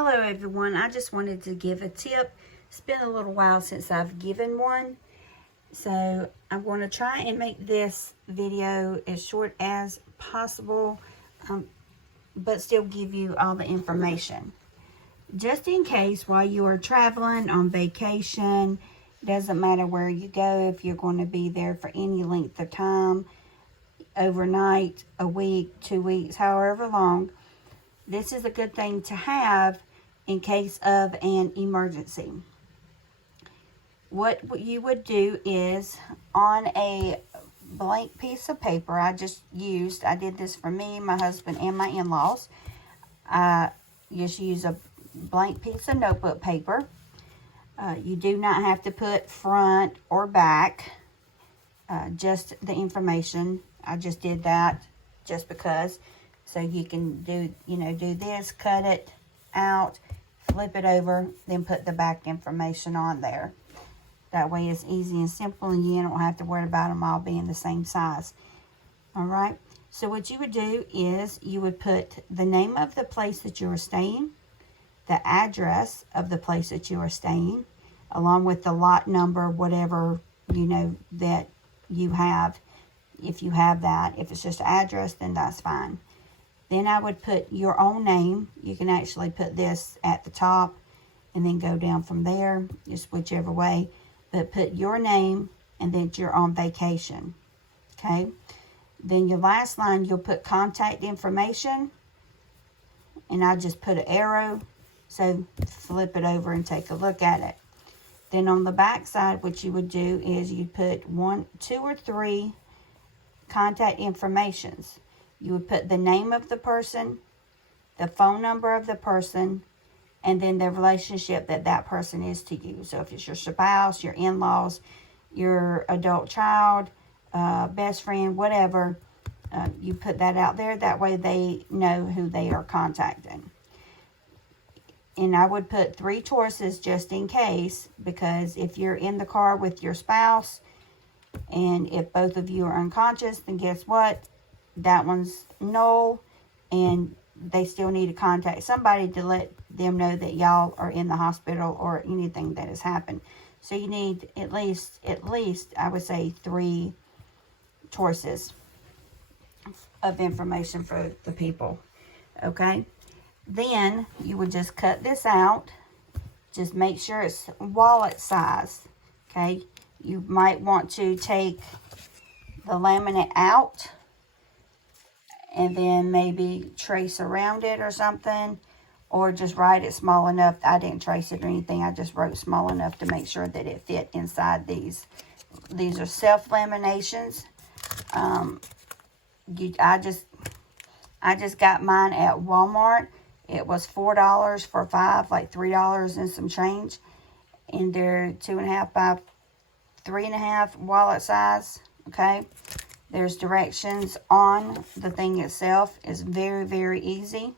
Hello everyone, I just wanted to give a tip. It's been a little while since I've given one, so I'm going to try and make this video as short as possible, but still give you all the information. Just in case while you are traveling on vacation, doesn't matter where you go, if you're going to be there for any length of time, overnight, a week, 2 weeks, however long, this is a good thing to have in case of an emergency. What you would do is on a blank piece of paper, I did this for me, my husband, and my in-laws. Just use a blank piece of notebook paper. You do not have to put front or back, just the information. I just did that just because. So you can do this, cut it out, flip it over, then put the back information on there. That way it's easy and simple, and you don't have to worry about them all being the same size. All right. So what you would do is you would put the name of the place that you are staying, the address of the place that you are staying, along with the lot number, whatever, that you have. If you have that, if it's just address, then that's fine. Then I would put your own name. You can actually put this at the top and then go down from there, just whichever way. But put your name and then you're on vacation, okay? Then your last line, you'll put contact information. And I just put an arrow, so flip it over and take a look at it. Then on the back side, what you would do is you'd put 1, 2, or 3 contact informations. You would put the name of the person, the phone number of the person, and then the relationship that person is to you. So if it's your spouse, your in-laws, your adult child, best friend, whatever, you put that out there. That way they know who they are contacting. And I would put 3 choices just in case, because if you're in the car with your spouse and if both of you are unconscious, then guess what? That one's null, and they still need to contact somebody to let them know that y'all are in the hospital or anything that has happened. So you need at least I would say 3 choices of information for the people. Okay, then you would just cut this out. Just make sure it's wallet size. Okay, you might want to take the laminate out and then maybe trace around it or something, or just write it small enough. I didn't trace it or anything. I just wrote small enough to make sure that it fit inside these. These are self-laminations. I just got mine at Walmart. It was $4 for 5, like $3 and some change. And they're 2.5 by 3.5 wallet size, okay? There's directions on the thing itself. It's very, very easy.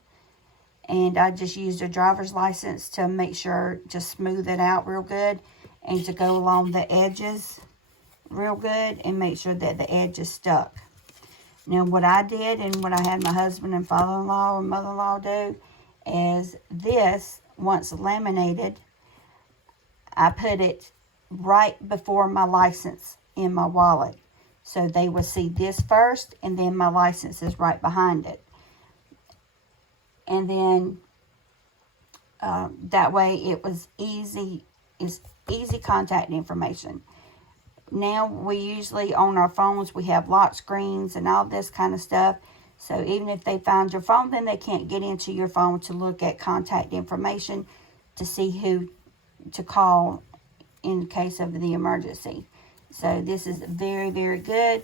And I just used a driver's license to make sure, just smooth it out real good. And to go along the edges real good and make sure that the edge is stuck. Now what I did and what I had my husband and father-in-law or mother-in-law do is this, once laminated, I put it right before my license in my wallet. So they will see this first, and then my license is right behind it. And then that way it was easy contact information. Now we usually on our phones, we have lock screens and all this kind of stuff. So even if they found your phone, then they can't get into your phone to look at contact information to see who to call in case of the emergency. So this is very, very good.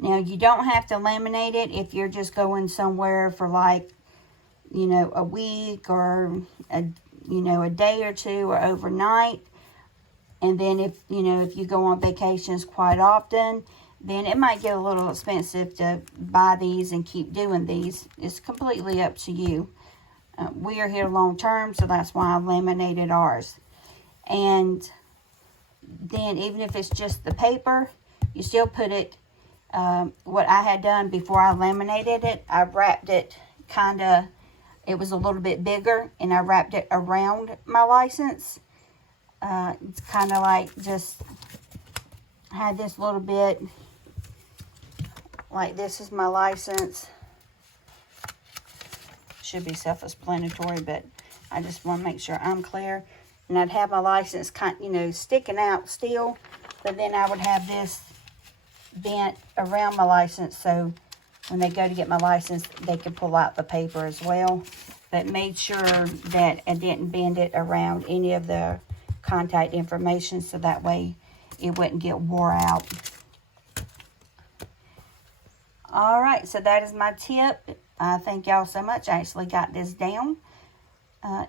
Now you don't have to laminate it if you're just going somewhere for like, a week or a day or 2 or overnight. And then if you go on vacations quite often, then it might get a little expensive to buy these and keep doing these. It's completely up to you. We are here long term, so that's why I laminated ours. And then even if it's just the paper, you still put it, what I had done before I laminated it, I wrapped it kind of it was a little bit bigger, and I wrapped it around my license. It's kind of like just had this little bit, like this is my license. Should be self-explanatory, but I just want to make sure I'm clear. And I'd have my license sticking out still, but then I would have this bent around my license, so when they go to get my license, they can pull out the paper as well. But made sure that I didn't bend it around any of the contact information, so that way it wouldn't get wore out. All right, so that is my tip. Thank y'all so much. I actually got this down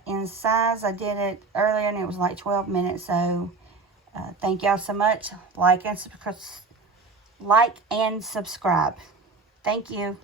in size. I did it earlier and it was like 12 minutes. So thank y'all so much. Like and subscribe. Thank you.